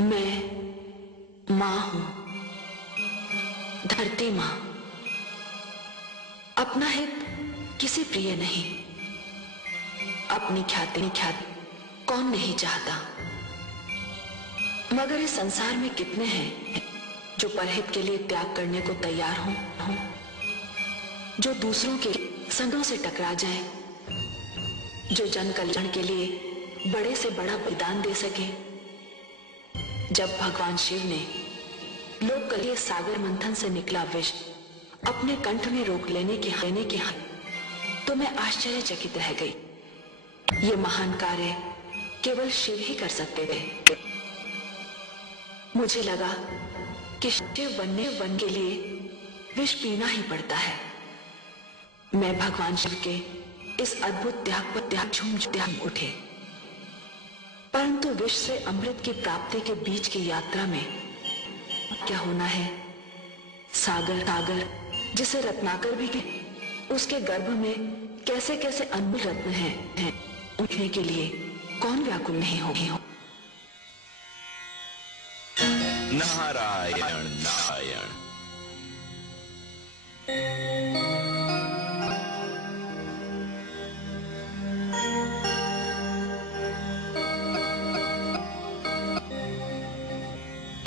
मैं मां हूं, धरती मां। अपना हित किसी प्रिय नहीं, अपनी ख्याति कौन नहीं चाहता। मगर इस संसार में कितने हैं जो परहित के लिए त्याग करने को तैयार हों, जो दूसरों के संगों से टकरा जाए, जो जन कल्याण के लिए बड़े से बड़ा बलिदान दे सके। जब भगवान शिव ने लोक कलिए सागर मंथन से निकला विष अपने कंठ में रोक लेने के तो मैं आश्चर्यचकित रह गई। ये महान कार्य केवल शिव ही कर सकते थे। मुझे लगा कि शिव वन के लिए विष पीना ही पड़ता है। मैं भगवान शिव के इस अद्भुत त्याग पर त्याग उठे, परंतु विष से अमृत की प्राप्ति के बीच की यात्रा में क्या होना है। सागर जिसे रत्नाकर भी कहते, उसके गर्भ में कैसे कैसे अनमोल रत्न हैं, उठने के लिए कौन व्याकुल नहीं होगी। नारायण नारायण।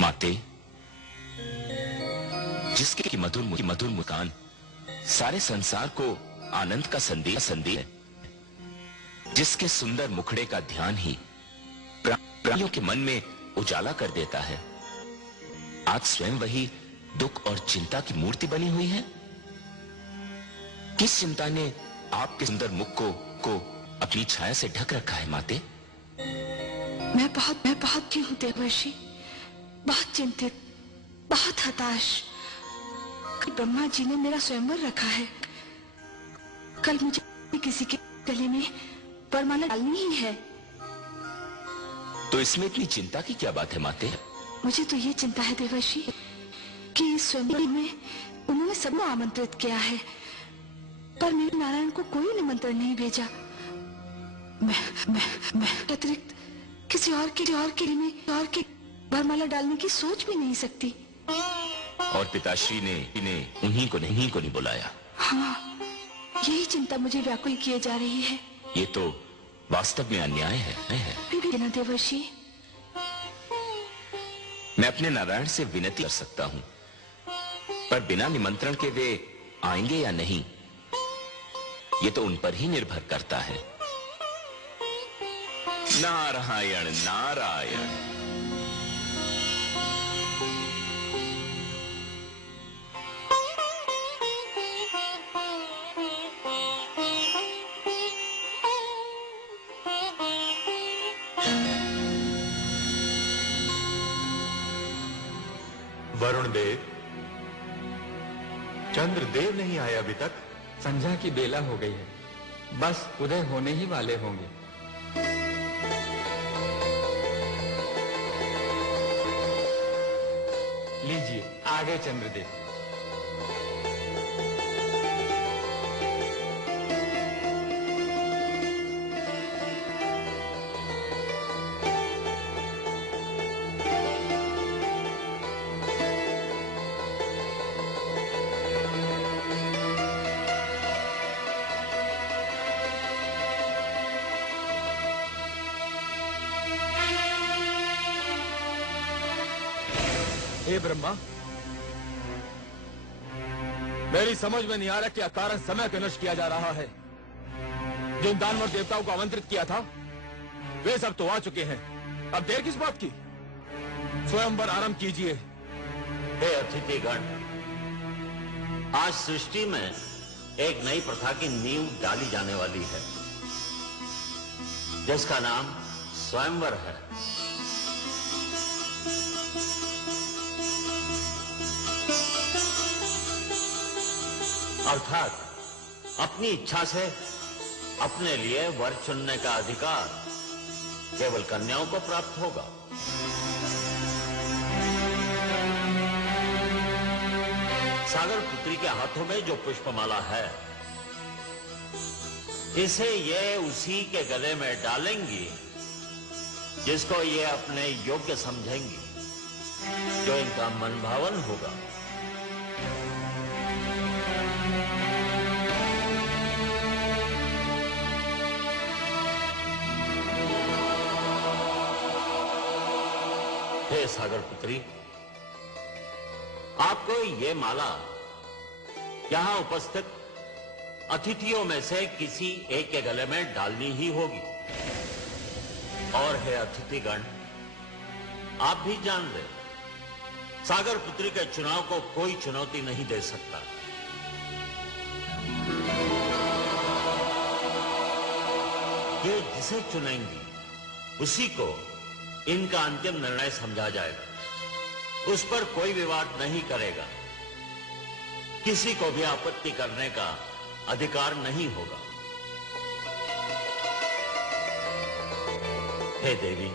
माते, जिसकी मधुर मुस्कान सारे संसार को आनंद का संदेश है, जिसके सुंदर मुखड़े का ध्यान ही प्राणियों के मन में उजाला कर देता है, आज स्वयं वही दुख और चिंता की मूर्ति बनी हुई है। किस चिंता ने आपके सुंदर मुख को अपनी छाया से ढक रखा है माते? मैं बहुत हूं देवर्षि, बहुत चिंतित, बहुत हताश। ब्रह्मा जी ने मेरा स्वयंवर रखा है, कल मुझे किसी के गले में वरमाला डालनी ही है। तो इसमें इतनी चिंता की क्या बात है माते? मुझे तो ये चिंता है देवर्षि कि इस स्वयंवर में उन्होंने सबको आमंत्रित किया है, पर मेरे नारायण को कोई निमंत्रण नहीं भेजा। मैं अतिरिक्त किसी और के लिए वरमाला डालने की सोच भी नहीं सकती। और पिताश्री ने उन्हीं को नहीं बुलाया। हाँ, यही चिंता मुझे व्याकुल किए जा रही है। ये तो वास्तव में अन्याय है। देवर्षि, मैं अपने नारायण से विनती कर सकता हूं, पर बिना निमंत्रण के वे आएंगे या नहीं, ये तो उन पर ही निर्भर करता है। नारायण नारायण। वरुण देव, चंद्रदेव नहीं आए अभी तक। संध्या की बेला हो गई है, बस उदय होने ही वाले होंगे। लीजिए, आ गए चंद्रदेव। हे ब्रह्मा, मेरी समझ में नहीं आ रहा क्या कारण समय को नष्ट किया जा रहा है। जिन दानवर देवताओं को आमंत्रित किया था वे सब तो आ चुके हैं, अब देर किस बात की? स्वयंवर आरंभ कीजिए। हे अतिथिगण, आज सृष्टि में एक नई प्रथा की नींव डाली जाने वाली है, जिसका नाम स्वयंवर है। अर्थात अपनी इच्छा से अपने लिए वर चुनने का अधिकार केवल कन्याओं को प्राप्त होगा। सागर पुत्री के हाथों में जो पुष्पमाला है, इसे ये उसी के गले में डालेंगी जिसको ये अपने योग्य समझेंगी। जो इनका मन भावन होगा। हे सागर पुत्री, आपको ये माला यहां उपस्थित अतिथियों में से किसी एक के गले में डालनी ही होगी। और हे अतिथिगण, आप भी जान ले, सागर पुत्री के चुनाव को कोई चुनौती नहीं दे सकता। ये जिसे चुनेंगी उसी को इनका अंतिम निर्णय समझा जाएगा। उस पर कोई विवाद नहीं करेगा, किसी को भी आपत्ति करने का अधिकार नहीं होगा। हे देवी,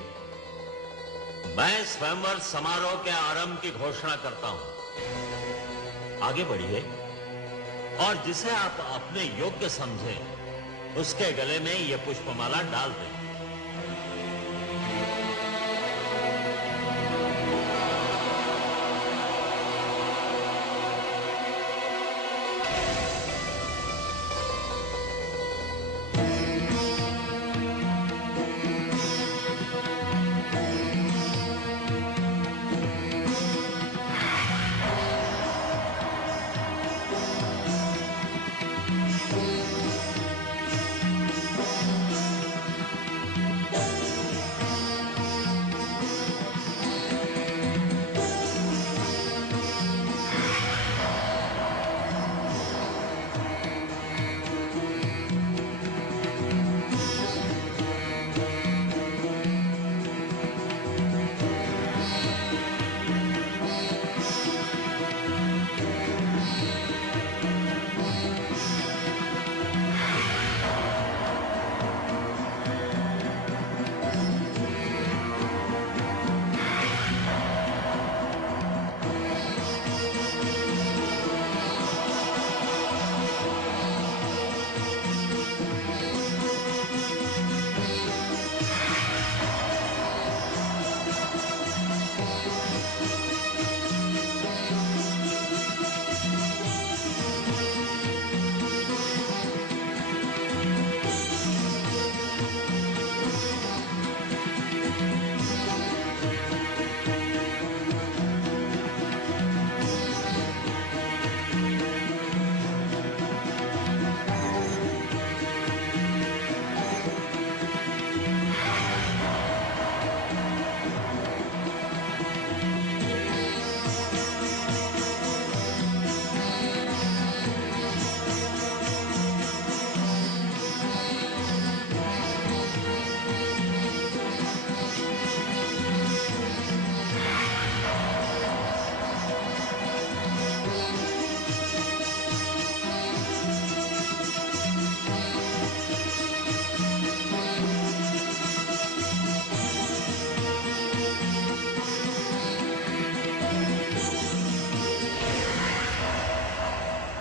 मैं स्वयंवर समारोह के आरंभ की घोषणा करता हूं। आगे बढ़िए और जिसे आप अपने योग्य समझें उसके गले में यह पुष्पमाला डाल दें।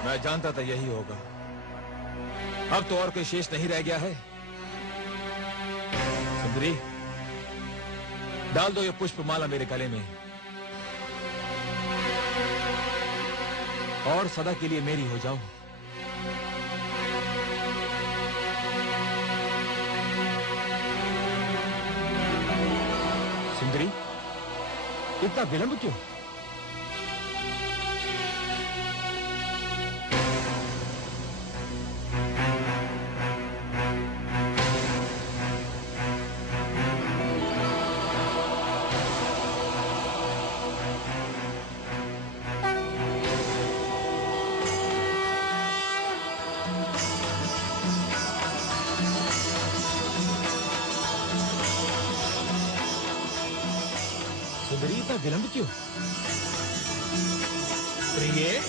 मैं जानता था यही होगा। अब तो और कोई शेष नहीं रह गया है। सुंदरी, डाल दो ये पुष्पमाला मेरे गले में और सदा के लिए मेरी हो जाओ। सुंदरी, इतना विलंब क्यों? सुंदरी, इतना विलंब क्यों? प्रिय,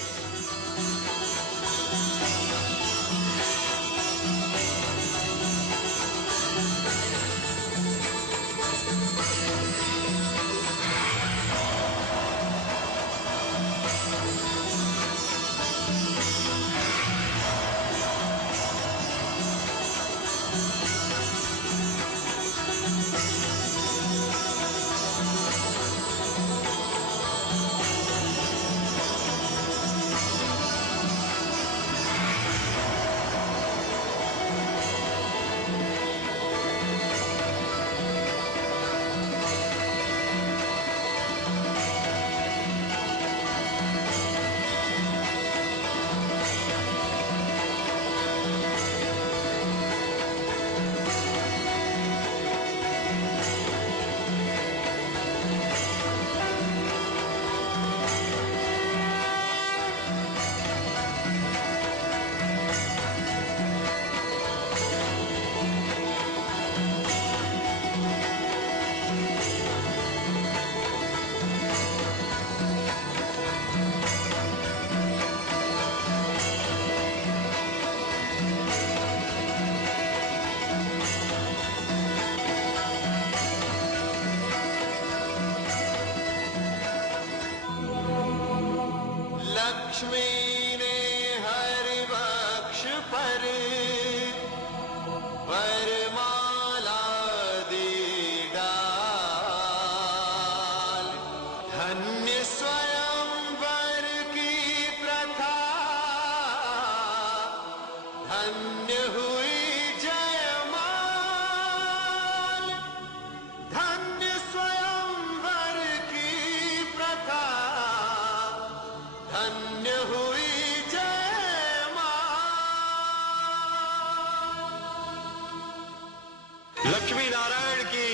लक्ष्मी नारायण की,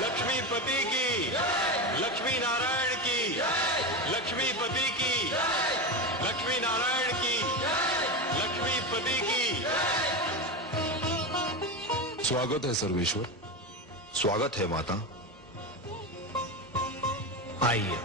लक्ष्मीपति की, लक्ष्मी नारायण की, लक्ष्मीपति की, लक्ष्मी नारायण की, लक्ष्मीपति की। स्वागत है सर्वेश्वर। स्वागत है माता। आइए।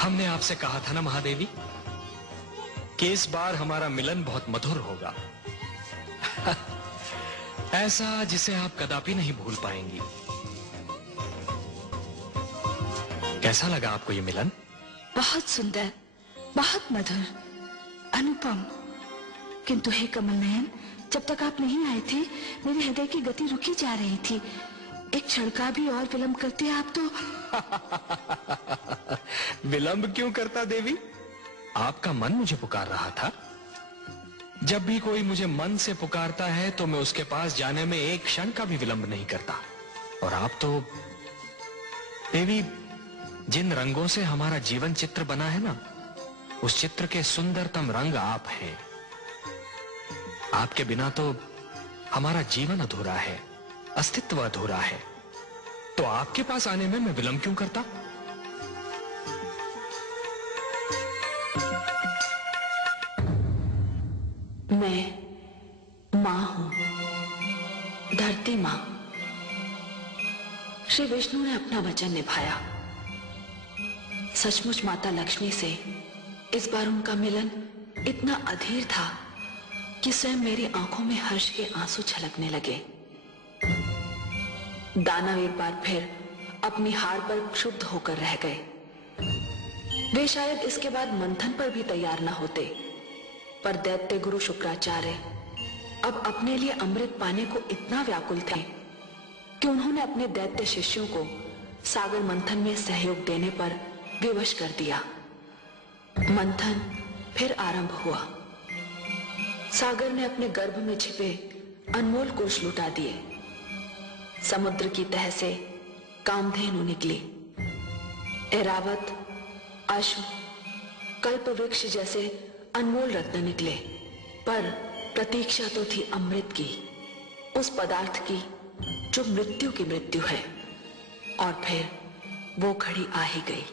हमने आपसे कहा था ना महादेवी कि इस बार हमारा मिलन बहुत मधुर होगा। ऐसा जिसे आप कदापि नहीं भूल पाएंगी। कैसा लगा आपको ये मिलन? बहुत सुंदर, बहुत मधुर, अनुपम। किंतु हे कमल नयन, जब तक आप नहीं आए थे मेरे हृदय की गति रुकी जा रही थी। एक क्षण का भी और विलंब करते आप तो। विलंब क्यों करता देवी? आपका मन मुझे पुकार रहा था। जब भी कोई मुझे मन से पुकारता है तो मैं उसके पास जाने में एक क्षण का भी विलंब नहीं करता। और आप तो देवी, जिन रंगों से हमारा जीवन चित्र बना है ना, उस चित्र के सुंदरतम रंग आप हैं। आपके बिना तो हमारा जीवन अधूरा है, अस्तित्व अधूरा है। तो आपके पास आने में मैं विलंब क्यों करता? मैं मां हूं, धरती मां। श्री विष्णु ने अपना वचन निभाया। सचमुच माता लक्ष्मी से इस बार उनका मिलन इतना अधीर था कि स्वयं मेरी आंखों में हर्ष के आंसू छलकने लगे। दानव एक बार फिर अपनी हार पर क्षुब्ध होकर रह गए। वे शायद इसके बाद मंथन पर भी तैयार न होते, पर दैत्य गुरु शुक्राचार्य अब अपने लिए अमृत पाने को इतना व्याकुल थे कि उन्होंने अपने दैत्य शिष्यों को सागर मंथन में सहयोग देने पर विवश कर दिया। मंथन फिर आरंभ हुआ। सागर ने अपने गर्भ में छिपे अनमोल कोष लुटा दिए। समुद्र की तह से कामधेनु निकली। ऐरावत, अश्व, कल्प वृक्ष जैसे अनमोल रत्न निकले। पर प्रतीक्षा तो थी अमृत की, उस पदार्थ की जो मृत्यु की मृत्यु है। और फिर वो घड़ी आ ही गई।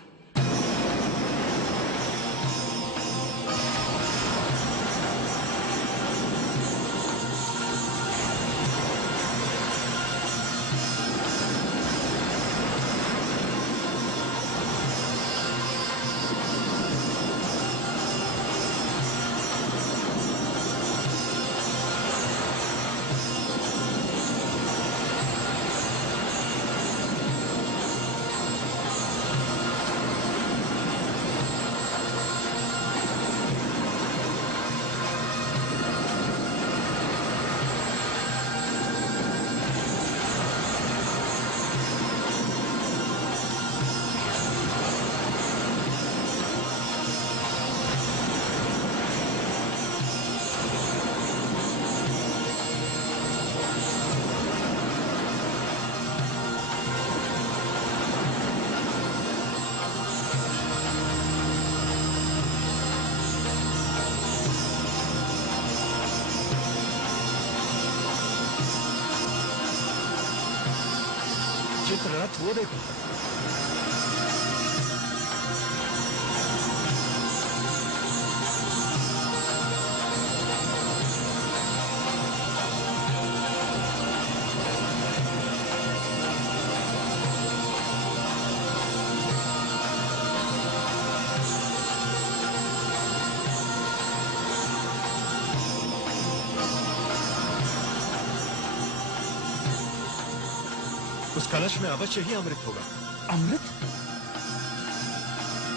चित्ररथ वो देखो। उस कलश में अवश्य ही अमृत होगा। अमृत?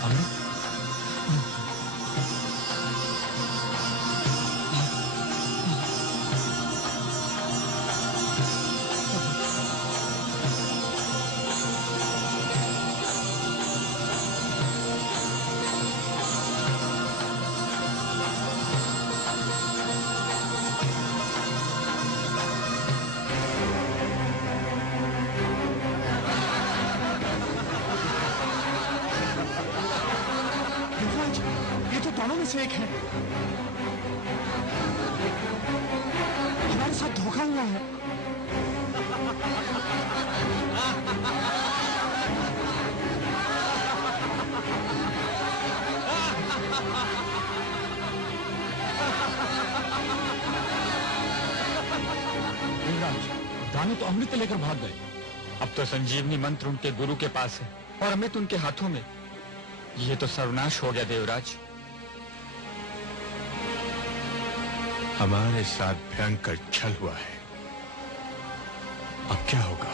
अमृत? में से एक है। हमारे साथ धोखा हुआ है। दानव तो अमृत लेकर भाग गए। अब तो संजीवनी मंत्र उनके गुरु के पास है और अमृत उनके हाथों में। ये तो सर्वनाश हो गया देवराज। हमारे साथ भयंकर छल हुआ है, अब क्या होगा?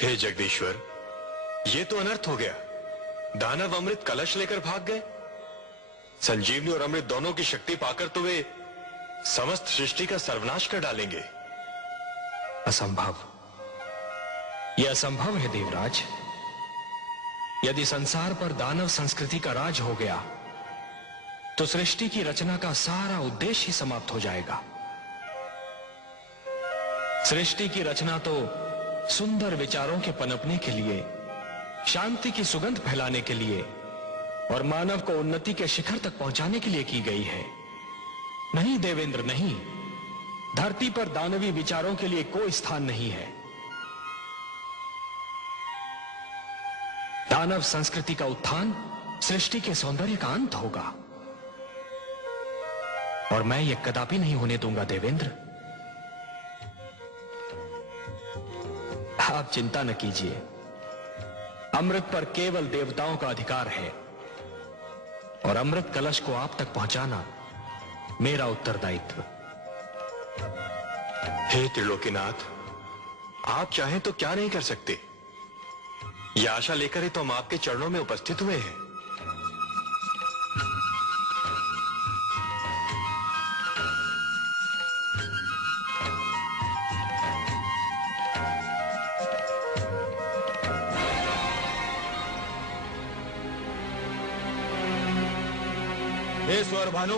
हे जगदीश्वर, ये तो अनर्थ हो गया। दानव अमृत कलश लेकर भाग गए। संजीवनी और अमृत दोनों की शक्ति पाकर तो वे समस्त सृष्टि का सर्वनाश कर डालेंगे। असंभव। यह असंभव है देवराज। यदि संसार पर दानव संस्कृति का राज हो गया तो सृष्टि की रचना का सारा उद्देश्य ही समाप्त हो जाएगा। सृष्टि की रचना तो सुंदर विचारों के पनपने के लिए, शांति की सुगंध फैलाने के लिए और मानव को उन्नति के शिखर तक पहुंचाने के लिए की गई है। नहीं देवेंद्र, नहीं। धरती पर दानवी विचारों के लिए कोई स्थान नहीं है। दानव संस्कृति का उत्थान सृष्टि के सौंदर्य का अंत होगा और मैं यह कदापि नहीं होने दूंगा देवेंद्र। आप चिंता न कीजिए, अमृत पर केवल देवताओं का अधिकार है और अमृत कलश को आप तक पहुंचाना मेरा उत्तरदायित्व। हे त्रिलोकीनाथ, आप चाहें तो क्या नहीं कर सकते। यह आशा लेकर ही तो हम आपके चरणों में उपस्थित हुए हैं। हे स्वर भानु,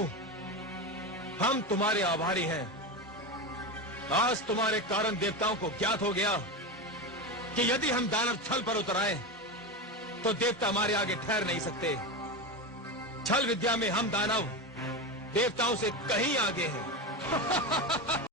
हम तुम्हारे आभारी हैं। आज तुम्हारे कारण देवताओं को ज्ञात हो गया कि यदि हम दानव छल पर उतर आए तो देवता हमारे आगे ठहर नहीं सकते। छल विद्या में हम दानव देवताओं से कहीं आगे हैं।